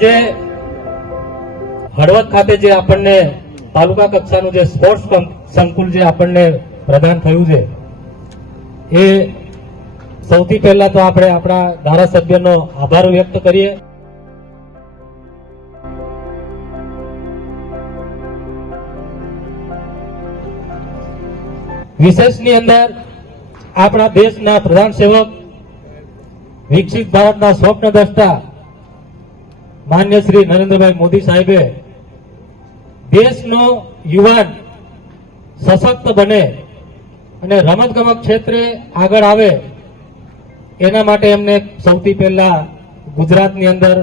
જે હળવદ ખાતે જે આપણને તાલુકા કક્ષાનું જે સ્પોર્ટ્સ સંકુલ જે આપણને પ્રદાન થયું છે, એ સૌથી પહેલા તો આપણે આપણા ધારાસભ્યનો આભાર વ્યક્ત કરીએ. વિશેષની અંદર આપણા દેશના પ્રધાન સેવક વિકસિત ભારતના સ્વપ્નદ્રષ્ટા માન્ય શ્રી નરેન્દ્રભાઈ મોદી સાહેબે દેશનો યુવાન સશક્ત બને અને રમતગમત ક્ષેત્રે આગળ આવે, એના માટે એમને સૌથી પહેલા ગુજરાતની અંદર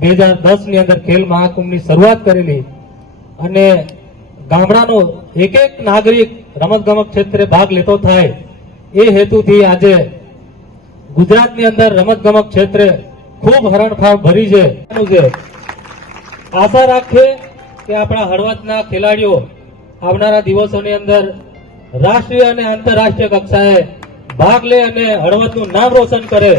બે હજાર દસની અંદર ખેલ મહાકુંભની શરૂઆત કરેલી અને ગામડાનો એક એક નાગરિક રમતગમત ક્ષેત્રે ભાગ લેતો થાય, એ હેતુથી આજે ગુજરાતની અંદર રમતગમત ક્ષેત્રે ખૂબ હરણફાળ ભરી છે. આશા રાખીએ કે આપણા હળવદના ખેલાડીઓ આવનારા દિવસોની અંદર રાષ્ટ્રીય અને આંતરરાષ્ટ્રીય કક્ષાએ ભાગ લે અને હળવદનું નામ રોશન કરે.